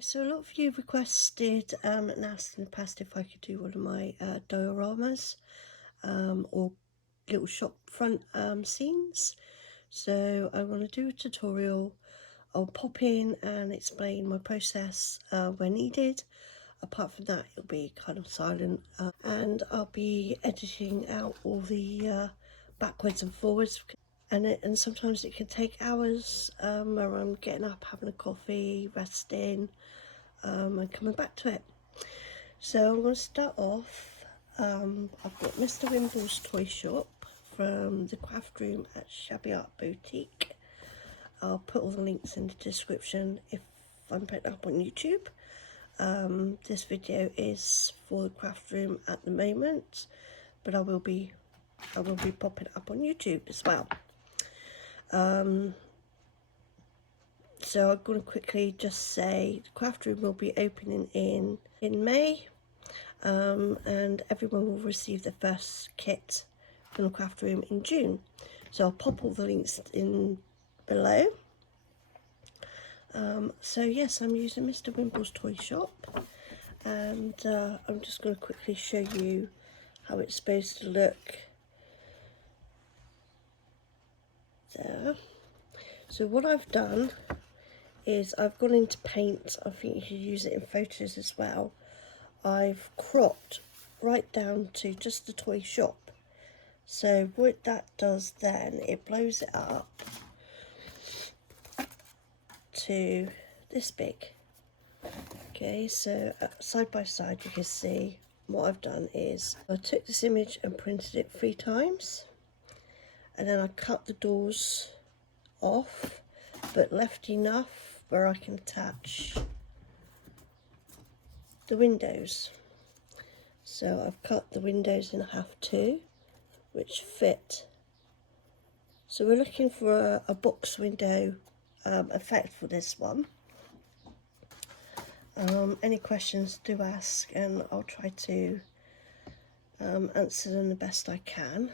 So a lot of you requested and asked in the past if I could do one of my dioramas or little shop front scenes. So I want to do a tutorial. I'll pop in and explain my process where needed. Apart from that, it'll be kind of silent, and I'll be editing out all the backwards and forwards, and sometimes it can take hours where I'm getting up, having a coffee, resting, and coming back to it. So I'm going to start off. I've got Mr. Wimble's toy shop from the craft room at Shabby Art Boutique. I'll put all the links in the description if I'm putting it up on YouTube. This video is for the craft room at the moment, but I will be popping it up on YouTube as well. So I'm going to quickly just say the craft room will be opening in May, and everyone will receive their first kit from the craft room in June. So I'll pop all the links in below. So yes, I'm using Mr. Wimble's toy shop, and I'm just going to quickly show you how it's supposed to look there. So what I've done is I've gone into paint. I think you should use it in photos as well. I've cropped right down to just the toy shop. So what that does then, it blows it up to this big. Okay, so side by side you can see what I've done is I took this image and printed it 3 times, and then I cut the doors off but left enough where I can attach the windows. So I've cut the windows in half too, which fit. So we're looking for a box window effect for this one. Any questions, do ask, and I'll try to answer them the best I can.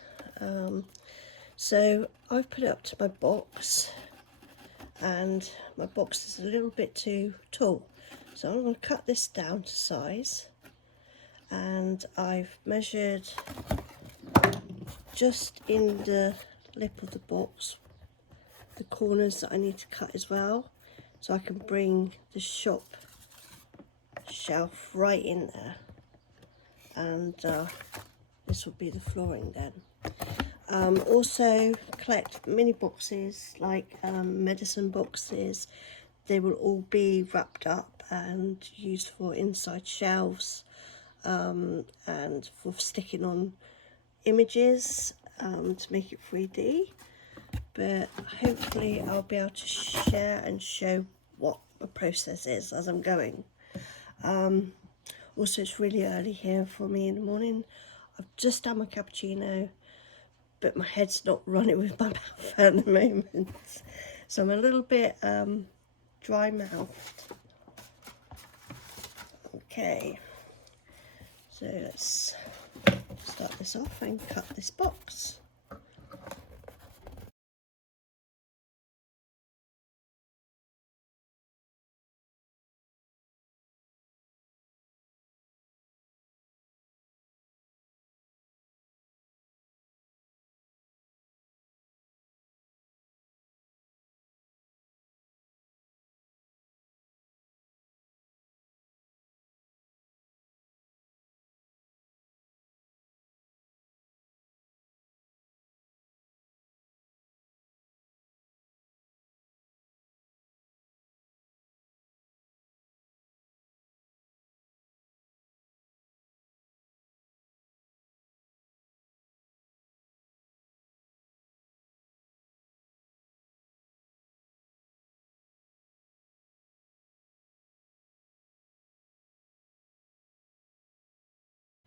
So I've put it up to my box, and my box is a little bit too tall. So I'm going to cut this down to size, and I've measured just in the lip of the box the corners that I need to cut as well, so I can bring the shop shelf right in there, and this will be the flooring then. Also collect mini boxes like medicine boxes. They will all be wrapped up and used for inside shelves, and for sticking on images to make it 3D. But hopefully I'll be able to share and show what the process is as I'm going. Also, it's really early here for me in the morning. I've just done my cappuccino, but my head's not running with my mouth at the moment, so I'm a little bit dry mouthed. Okay, so let's start this off and cut this box.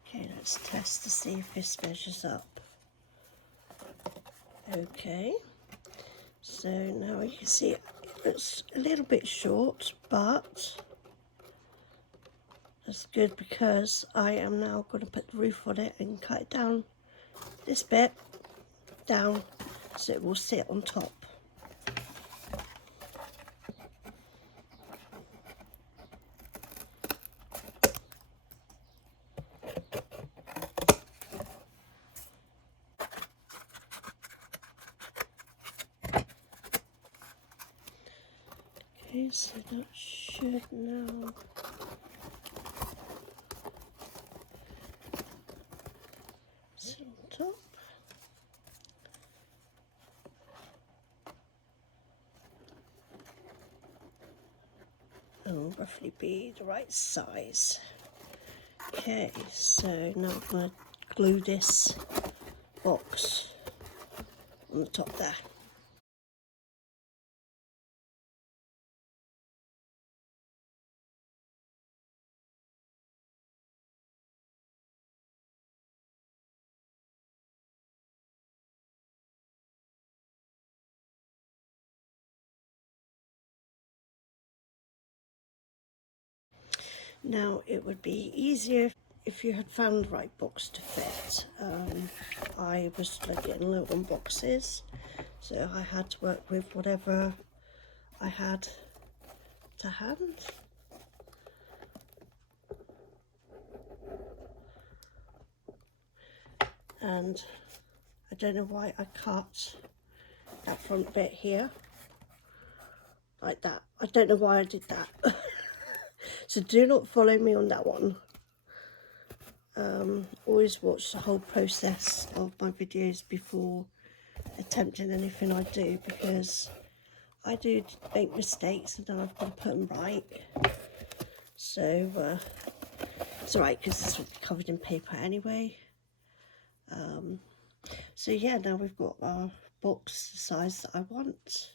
Okay, let's test to see if this measures up. Okay, so now you can see it's a little bit short, but that's good because I am now going to put the roof on it and cut it down this bit down so it will sit on top. Okay, so that should now sit on top. And will roughly be the right size. Okay, so now I'm going to glue this box on the top there. Now it would be easier if you had found the right box to fit. I was getting low on boxes, so I had to work with whatever I had to hand. And I don't know why I cut that front bit here like that. I don't know why I did that. So do not follow me on that one. Always watch the whole process of my videos before attempting anything I do, because I do make mistakes and then I've got to put them right. So it's alright, because this will be covered in paper anyway. So yeah, now we've got our box the size that I want,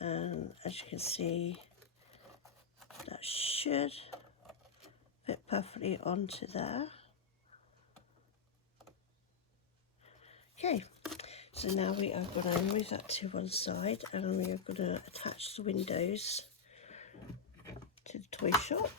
and as you can see, that should fit perfectly onto there. Okay, so now we are going to move that to one side, and we are going to attach the windows to the toy shop.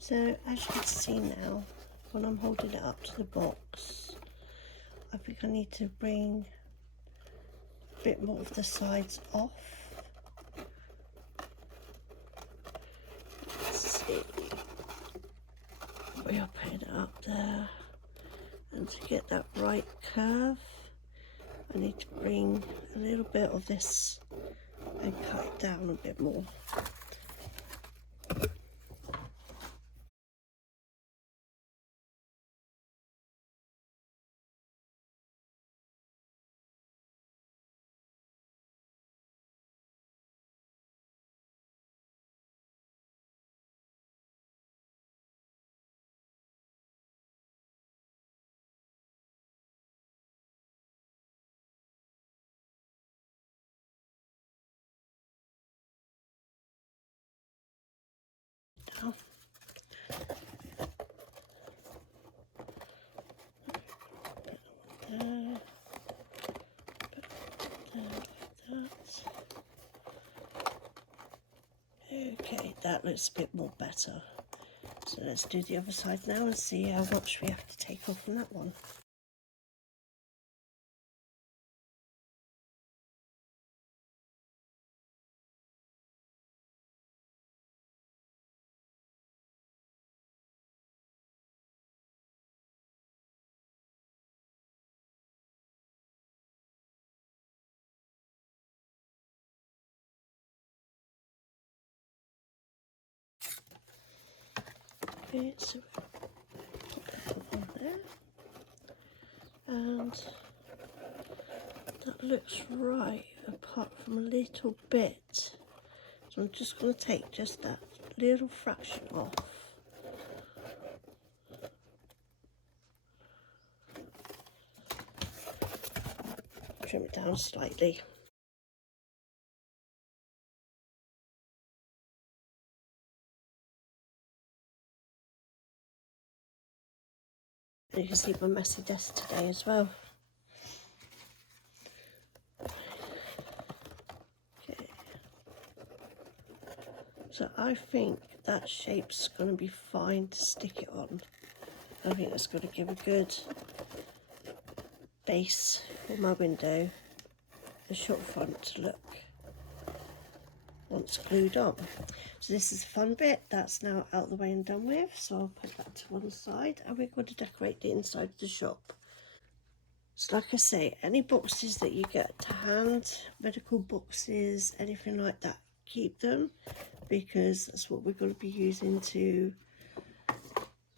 So as you can see now, when I'm holding it up to the box, I think I need to bring a bit more of the sides off. Let's see. We are putting it up there, and to get that right curve, I need to bring a little bit of this and cut it down a bit more. Down. Okay, that looks a bit more better. So let's do the other side now and see how much we have to take off from that one. Okay, so put that on there, and that looks right apart from a little bit. So I'm just going to take just that little fraction off. Trim it down slightly. You can see my messy desk today as well. Okay. So I think that shape's going to be fine to stick it on. I think that's going to give a good base for my window, the shop front to look once glued on. So this is the fun bit, that's now out the way and done with, so I'll put that to one side and we're going to decorate the inside of the shop. So like I say, any boxes that you get to hand, medical boxes, anything like that, keep them, because that's what we're going to be using to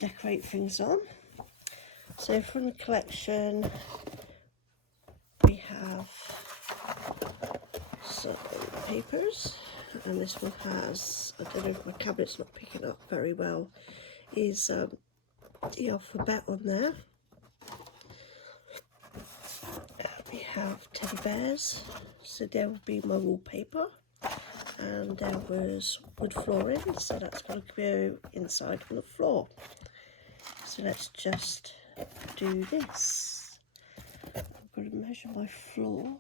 decorate things on. So from the collection we have some papers, and this one has, I don't know if my cabinet's not picking up very well, is the alphabet on there. We have teddy bears, so there will be my wallpaper, and there was wood flooring, so that's going to go inside on the floor. So let's just do this. I'm going to measure my floor,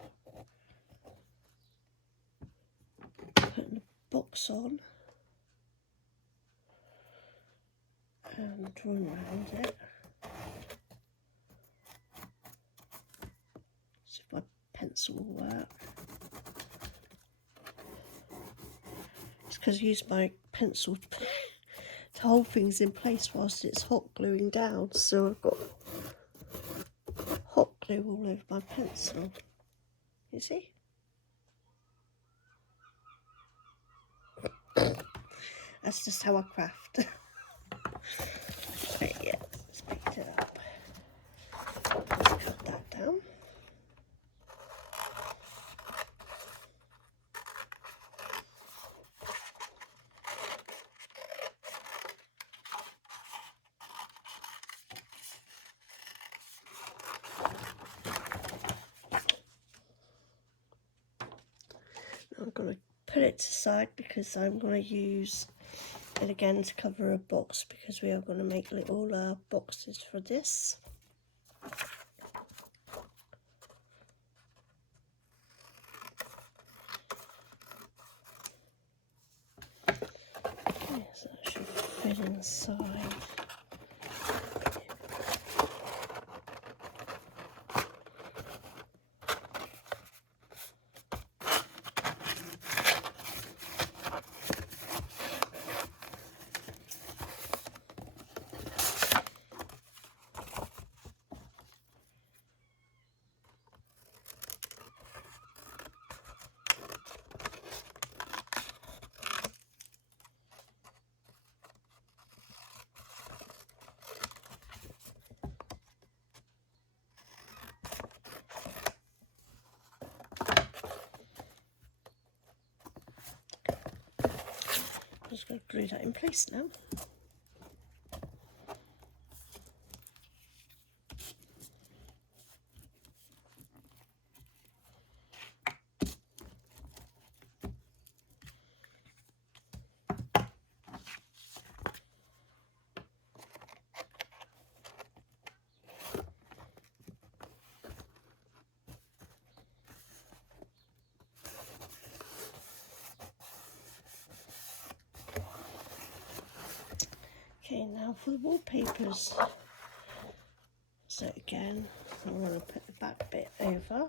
put the box on and run around it. See if my pencil will work. It's because I use my pencil to hold things in place whilst it's hot gluing down, so I've got hot glue all over my pencil. You see? That's just how I craft. Right, yeah, let's pick it up. Let's cut that down. I'm going to put it to the side because I'm going to use it again to cover a box, because we are going to make little boxes for this. Okay, so that should fit inside. I'm just going to glue that in place now. Okay, now for the wallpapers. So again, I'm going to put the back bit over.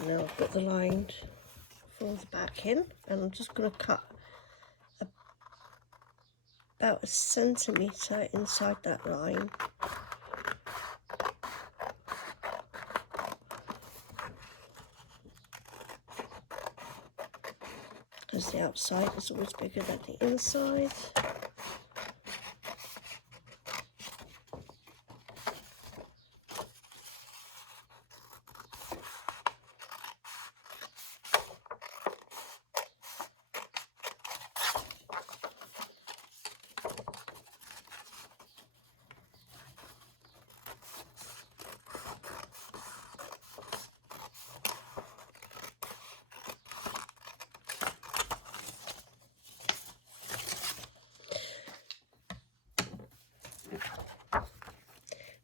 And now I've got the line for the back in, and I'm just going to cut about 1 centimetre inside that line. Because the outside is always bigger than the inside.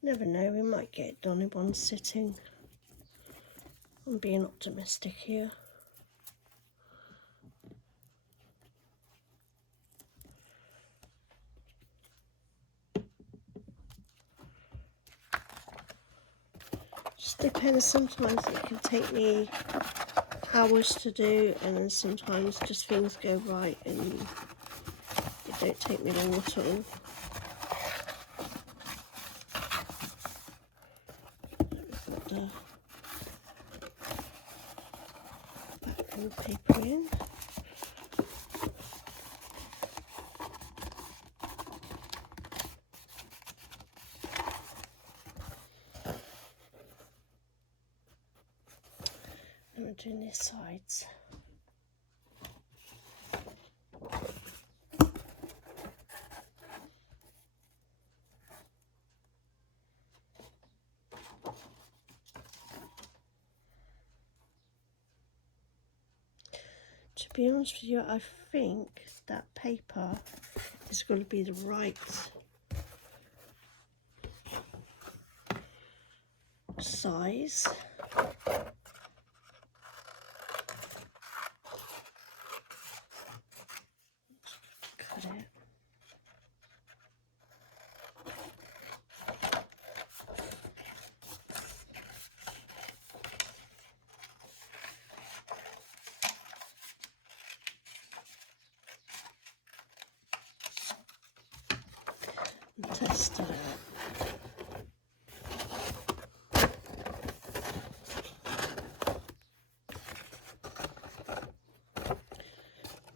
Never know, we might get it done in one sitting. I'm being optimistic here. Just depends, sometimes it can take me hours to do, and then sometimes just things go right and it don't take me long at all. Put the background paper in. And we're doing these sides. To be honest with you, I think that paper is going to be the right size. Cut it. And test it.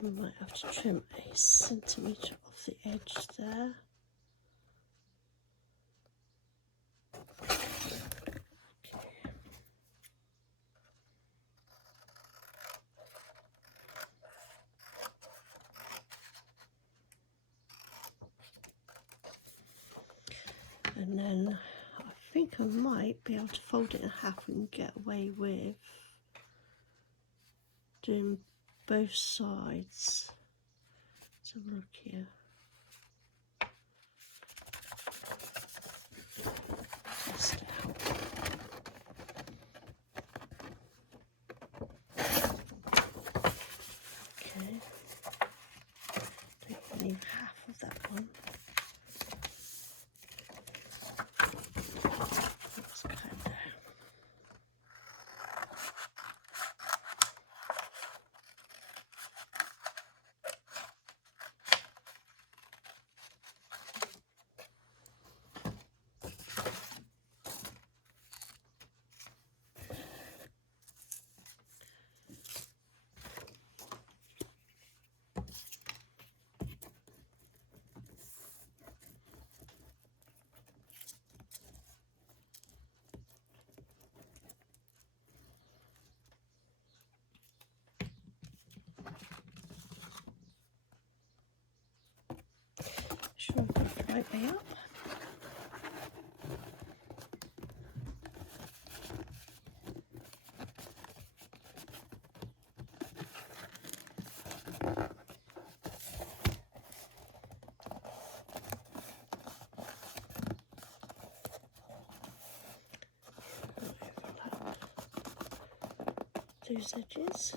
I might have to trim a centimetre off the edge there. And then I think I might be able to fold it in half and get away with doing both sides. Let's have a look here. Test it out. Okay. Don't leave half of that one. Let's cut it there. Sure, I've got it the right way up. Those edges.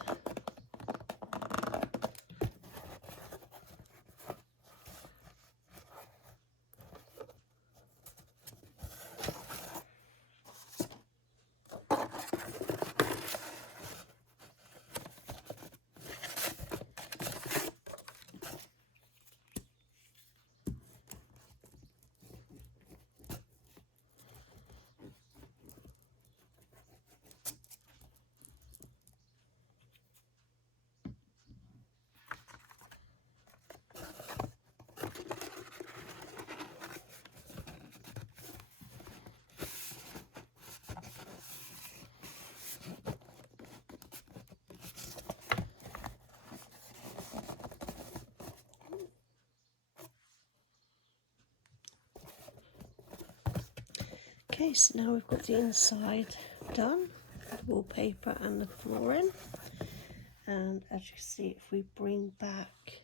Okay, so now we've got the inside done, the wallpaper and the flooring. And as you can see, if we bring back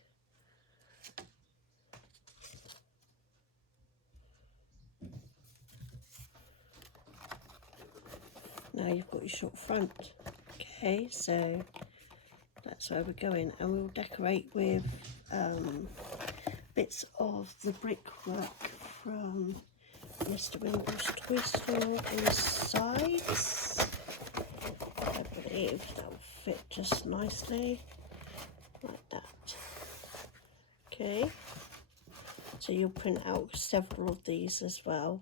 now you've got your short front. Okay, so that's where we're going, and we'll decorate with bits of the brickwork from Mr. Wimble's toy store on the sides. I believe that will fit just nicely like that. Okay, so you'll print out several of these as well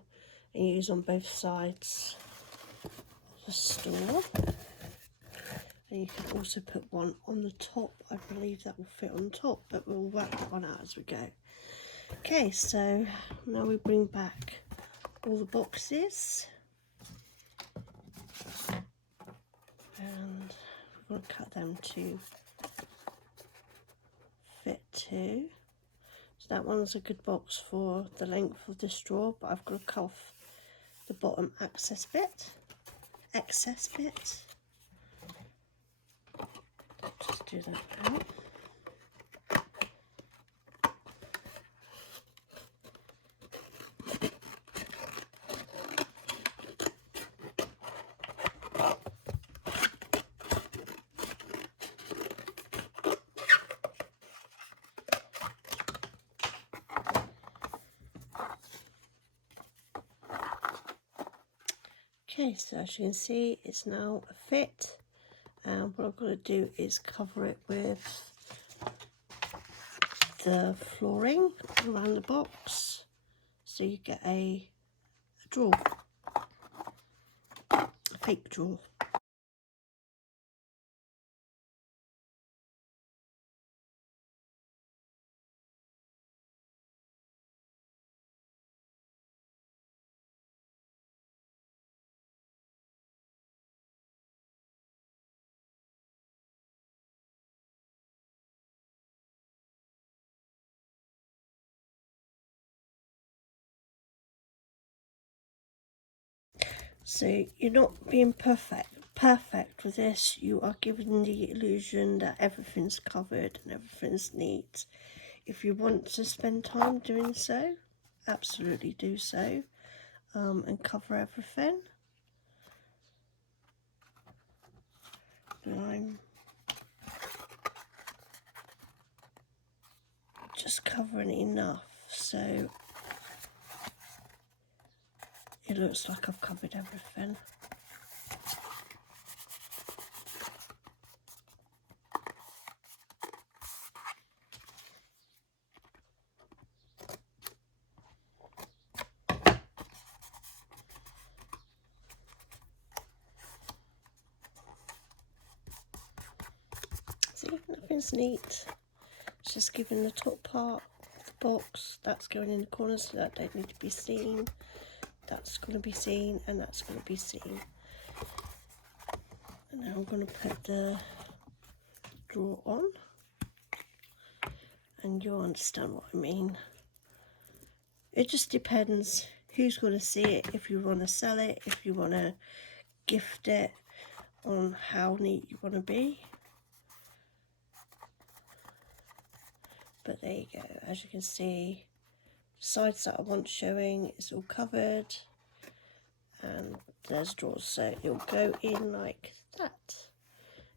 and use on both sides of the store. And you can also put one on the top. I believe that will fit on top, but we'll work that one out as we go. Okay, so now we bring back all the boxes, and we're going to cut them to fit too. So that one's a good box for the length of this drawer, but I've got to cut off the bottom excess bit. Just do that now. Okay, so as you can see, it's now a fit, and what I'm going to do is cover it with the flooring around the box, so you get a drawer, a fake drawer. So you're not being perfect with this. You are giving the illusion that everything's covered and everything's neat. If you want to spend time doing so, absolutely do so, and cover everything. But I'm just covering enough so it looks like I've covered everything. See, nothing's neat. It's just giving the top part of the box, that's going in the corner so that don't need to be seen. That's going to be seen, and that's going to be seen. And now I'm going to put the drawer on, and you'll understand what I mean. It just depends who's going to see it, if you want to sell it, if you want to gift it, on how neat you want to be. But there you go, as you can see, sides that I want showing is all covered, and there's drawers, so it'll go in like that.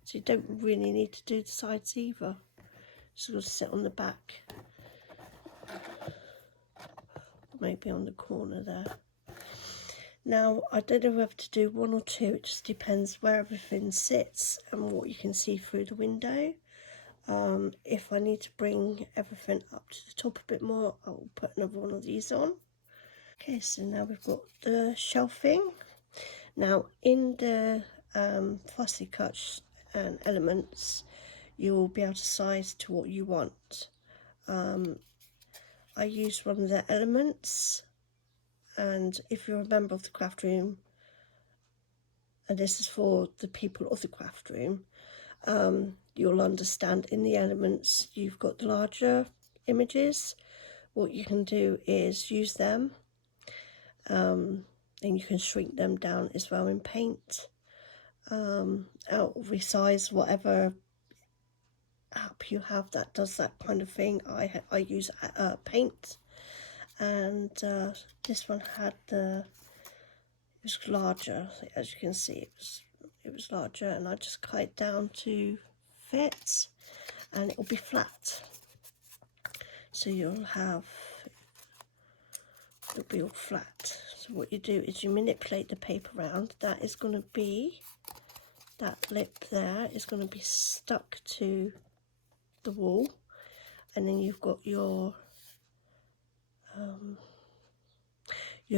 So you don't really need to do the sides either. It's going to sit on the back, or maybe on the corner there. Now I don't know whether to do one or two, it just depends where everything sits and what you can see through the window. If I need to bring everything up to the top a bit more, I'll put another one of these on. Okay, so now we've got the shelving. Now in the fussy cuts and elements, you'll be able to size to what you want. I used one of the elements, and if you're a member of the craft room, and this is for the people of the craft room, you'll understand in the elements you've got the larger images. What you can do is use them, and you can shrink them down as well in paint. I'll resize whatever app you have that does that kind of thing. I use paint, and this one had the was larger. As you can see, it was larger, and I just cut it down to fit, and it will be flat. So it'll be all flat. So what you do is you manipulate the paper around. That is going to be, that lip there is going to be stuck to the wall, and then you've got your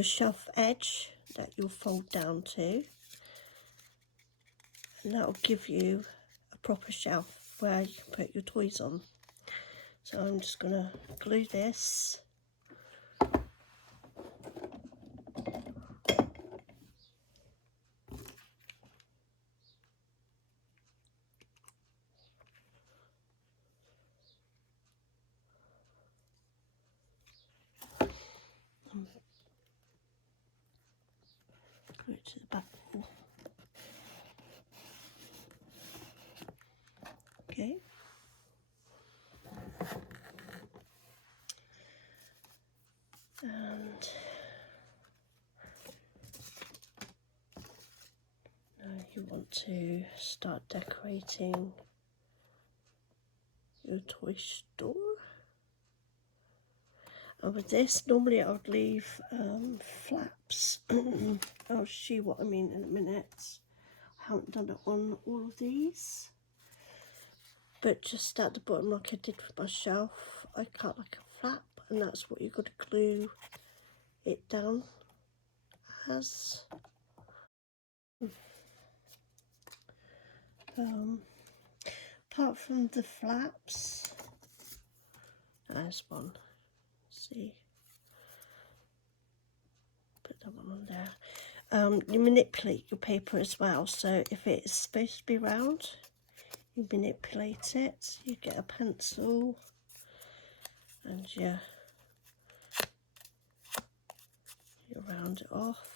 shelf edge that you'll fold down to, and that will give you a proper shelf where you can put your toys on. So I'm just going to glue this. Glue it to the back wall. Okay. And now you want to start decorating your toy store. And with this, normally I would leave flaps. I'll show you what I mean in a minute. I haven't done it on all of these, but just at the bottom, like I did with my shelf, I cut like a flap, and that's what you've got to glue it down as. Apart from the flaps, there's one. See, put that one on there. You manipulate your paper as well, so if it's supposed to be round, you manipulate it. You get a pencil and you round it off.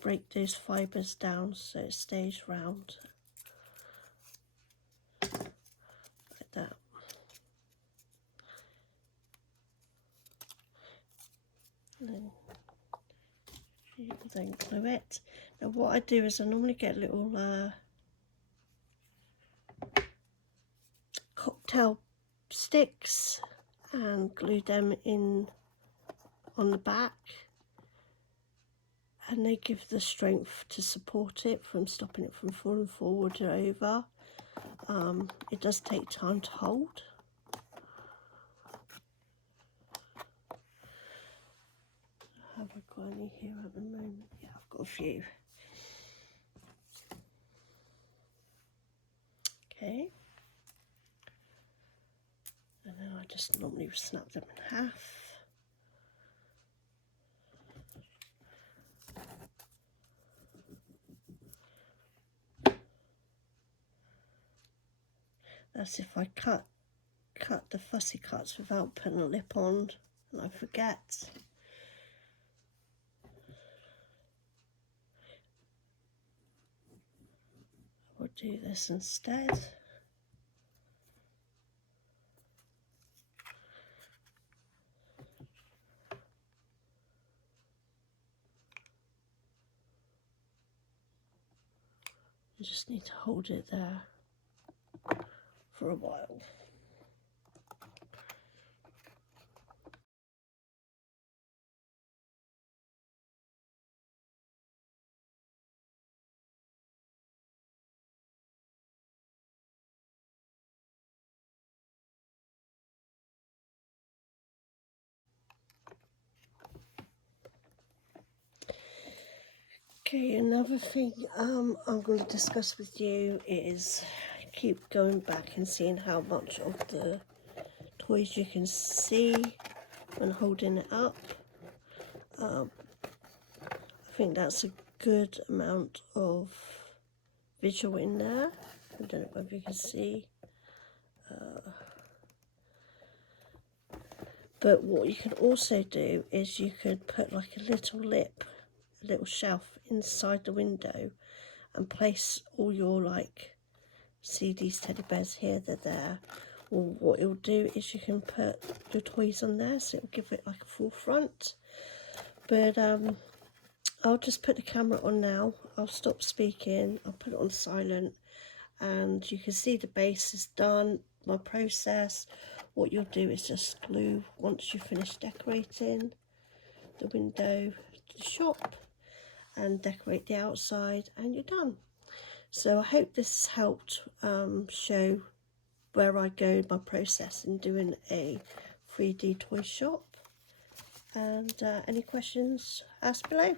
Break those fibres down so it stays round, like that. And then you then glue it. Now what I do is I normally get little cocktail sticks and glue them in on the back, and they give the strength to support it from stopping it from falling forward or over. It does take time to hold. Have I got any here at the moment? Yeah, I've got a few. Okay. And then I just normally snap them in half. That's if I cut the fussy cuts without putting a lip on and I forget. I'll do this instead. You just need to hold it there for a while. Okay, another thing I'm going to discuss with you is keep going back and seeing how much of the toys you can see when holding it up. I think that's a good amount of visual in there. I don't know whether you can see. But what you can also do is you could put like a little lip, a little shelf inside the window and place all your, like, see these teddy bears here, they're there. Well, what it'll do is you can put your toys on there, so it'll give it like a full front. But I'll just put the camera on now. I'll stop speaking. I'll put it on silent, and you can see the base is done. My process. What you'll do is just glue once you finish decorating the window, the shop, and decorate the outside, and you're done. So I hope this helped show where I go in my process in doing a 3D toy shop. And any questions, ask below.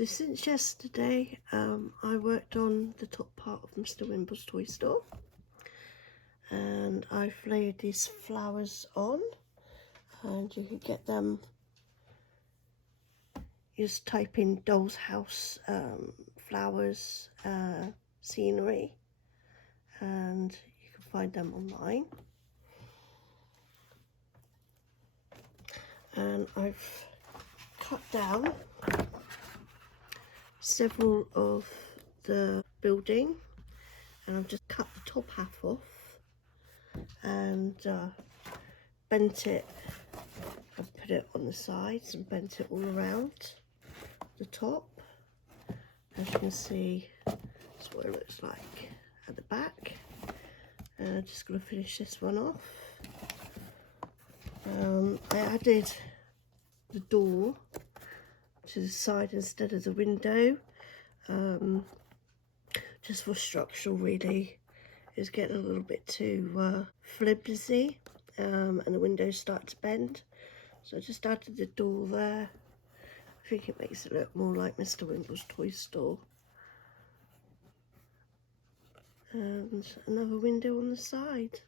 So since yesterday, I worked on the top part of Mr. Wimble's toy store, and I've layered these flowers on, and you can get them. Just type in doll's house flowers scenery, and you can find them online. And I've cut down several of the building, and I've just cut the top half off and bent it and put it on the sides and bent it all around the top. As you can see, that's what it looks like at the back. And I'm just going to finish this one off. I added the door to the side instead of the window, just for structural really. It's getting a little bit too flimsy, and the windows start to bend, so I just added the door there. I think it makes it look more like Mr. Wimble's toy store. And another window on the side.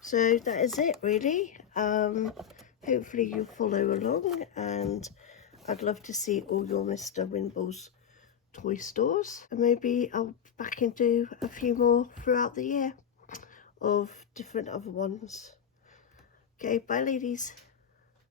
So that is it really. Hopefully you'll follow along, and I'd love to see all your Mr. Wimble's toy stores, and maybe I'll be back and do a few more throughout the year of different other ones. Okay, bye ladies.